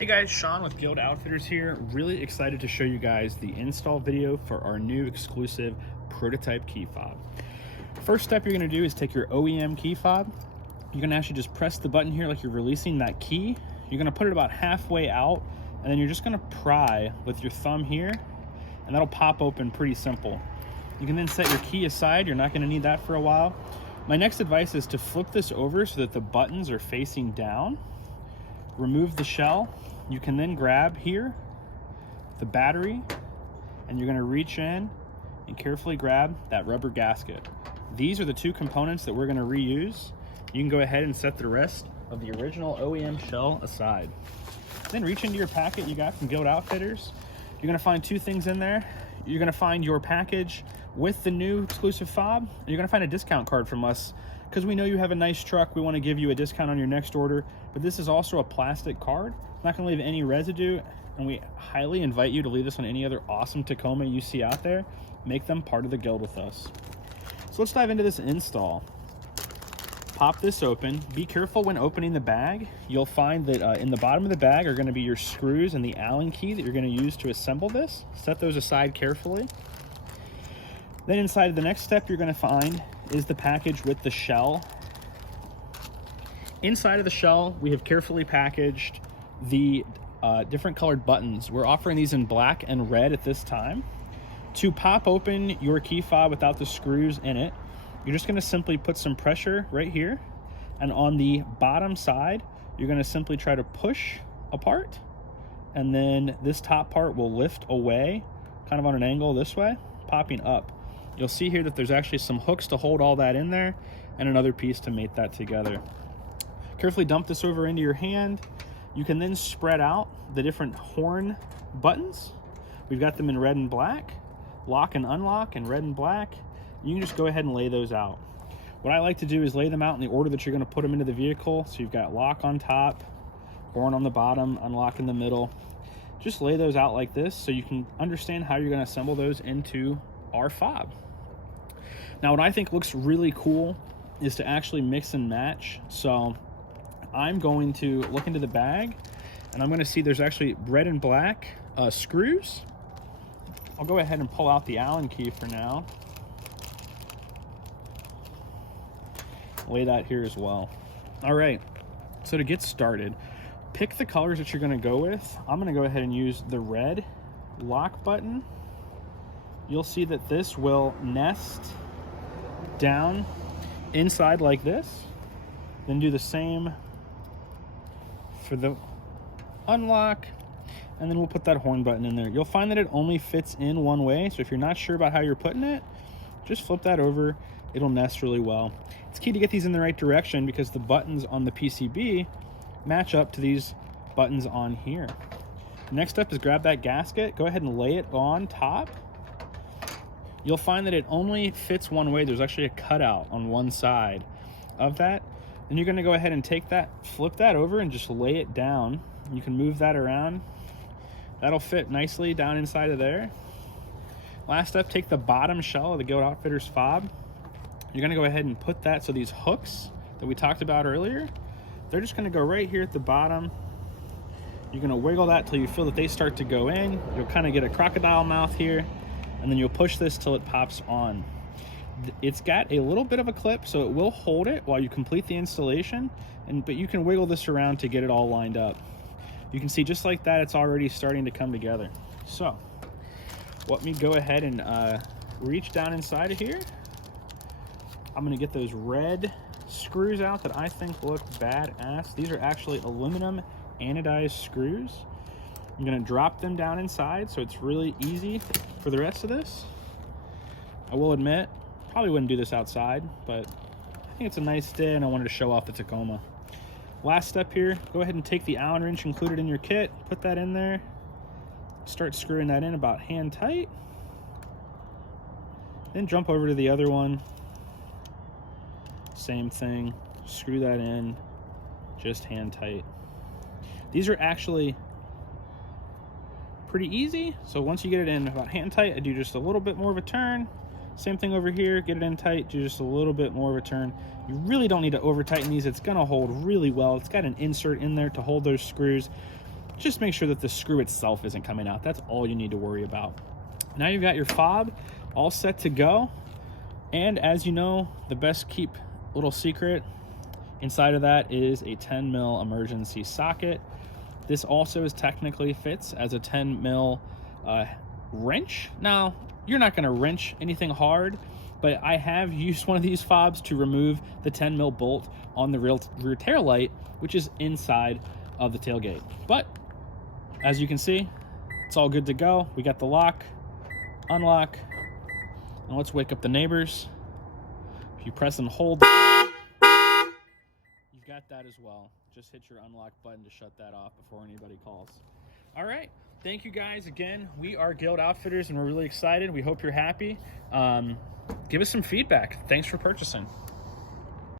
Hey guys, Sean with Guild Outfitters here. Really excited to show you guys the install video for our new exclusive prototype key fob. First step you're going to do is take your OEM key fob. You're going to actually just press the button here like you're releasing that key. You're going to put it about halfway out, and then you're just going to pry with your thumb here, and that'll pop open pretty simple. You can then set your key aside. You're not going to need that for a while. My next advice is to flip this over so that the buttons are facing down. Remove the shell. You can then grab here the battery, and you're going to reach in and carefully grab that rubber gasket. These are the two components that we're going to reuse. You can go ahead and set the rest of the original OEM shell aside. Then reach into your packet you got from Guild Outfitters. You're going to find two things in there. You're going to find your package with the new exclusive fob, and you're going to find a discount card from us. Because we know you have a nice truck, we want to give you a discount on your next order, but this is also a plastic card. It's not going to leave any residue, and we highly invite you to leave this on any other awesome Tacoma you see out there. Make them part of the guild with us. So let's dive into this install. Pop this open. Be careful when opening the bag. You'll find that in the bottom of the bag are going to be your screws and the Allen key that you're going to use to assemble this. Set those aside carefully. Then inside the next step you're going to find is the package with the shell. Inside of the shell, we have carefully packaged the different colored buttons. We're offering these in black and red at this time. To pop open your key fob without the screws in it, you're just going to simply put some pressure right here, and on the bottom side, you're going to simply try to push apart, and then this top part will lift away, kind of on an angle this way, popping up. You'll see here that there's actually some hooks to hold all that in there and another piece to mate that together. Carefully dump this over into your hand. You can then spread out the different horn buttons. We've got them in red and black, lock and unlock in red and black. You can just go ahead and lay those out. What I like to do is lay them out in the order that you're going to put them into the vehicle. So you've got lock on top, horn on the bottom, unlock in the middle. Just lay those out like this so you can understand how you're going to assemble those into our fob. Now what I think looks really cool is to actually mix and match. So I'm going to look into the bag, and I'm going to see there's actually red and black screws. I'll go ahead and pull out the Allen key for now. Lay that here as well. All right, so to get started, pick the colors that you're going to go with. I'm going to go ahead and use the red lock button. You'll see that this will nest down inside like this. Then do the same for the unlock, and then we'll put that horn button in there. You'll find that it only fits in one way, so if you're not sure about how you're putting it, just flip that over. It'll nest really well. It's key to get these in the right direction because the buttons on the PCB match up to these buttons on here. Next up is grab that gasket, go ahead and lay it on top. You'll find that it only fits one way. There's actually a cutout on one side of that. Then you're gonna go ahead and take that, flip that over, and just lay it down. You can move that around. That'll fit nicely down inside of there. Last up, take the bottom shell of the Guild Outfitters fob. You're gonna go ahead and put that, so these hooks that we talked about earlier, they're just gonna go right here at the bottom. You're gonna wiggle that till you feel that they start to go in. You'll kind of get a crocodile mouth here, and then you'll push this till it pops on. It's got a little bit of a clip, so it will hold it while you complete the installation, but you can wiggle this around to get it all lined up. You can see just like that, it's already starting to come together. So let me go ahead and reach down inside of here. I'm gonna get those red screws out that I think look badass. These are actually aluminum anodized screws. I'm gonna drop them down inside so it's really easy for the rest of this. I will admit, probably wouldn't do this outside, but I think it's a nice day and I wanted to show off the Tacoma. Last step here, go ahead and take the Allen wrench included in your kit, put that in there, start screwing that in about hand tight, then jump over to the other one. Same thing, screw that in, just hand tight. These are actually pretty easy, so once you get it in about hand tight, I do just a little bit more of a turn. Same thing over here, get it in tight, do just a little bit more of a turn. You really don't need to over tighten these, it's gonna hold really well. It's got an insert in there to hold those screws. Just make sure that the screw itself isn't coming out. That's all you need to worry about. Now you've got your fob all set to go. And as you know, the best keep little secret inside of that is a 10 mil emergency socket. This also is technically fits as a 10 mil wrench. Now, you're not gonna wrench anything hard, but I have used one of these fobs to remove the 10 mil bolt on the rear tail light, which is inside of the tailgate. But as you can see, it's all good to go. We got the lock, unlock, and let's wake up the neighbors. If you press and hold, you've got that as well. Just hit your unlock button to shut that off before anybody calls. All right, thank you guys again. We are Guild Outfitters and we're really excited. We hope you're happy. Give us some feedback. Thanks for purchasing.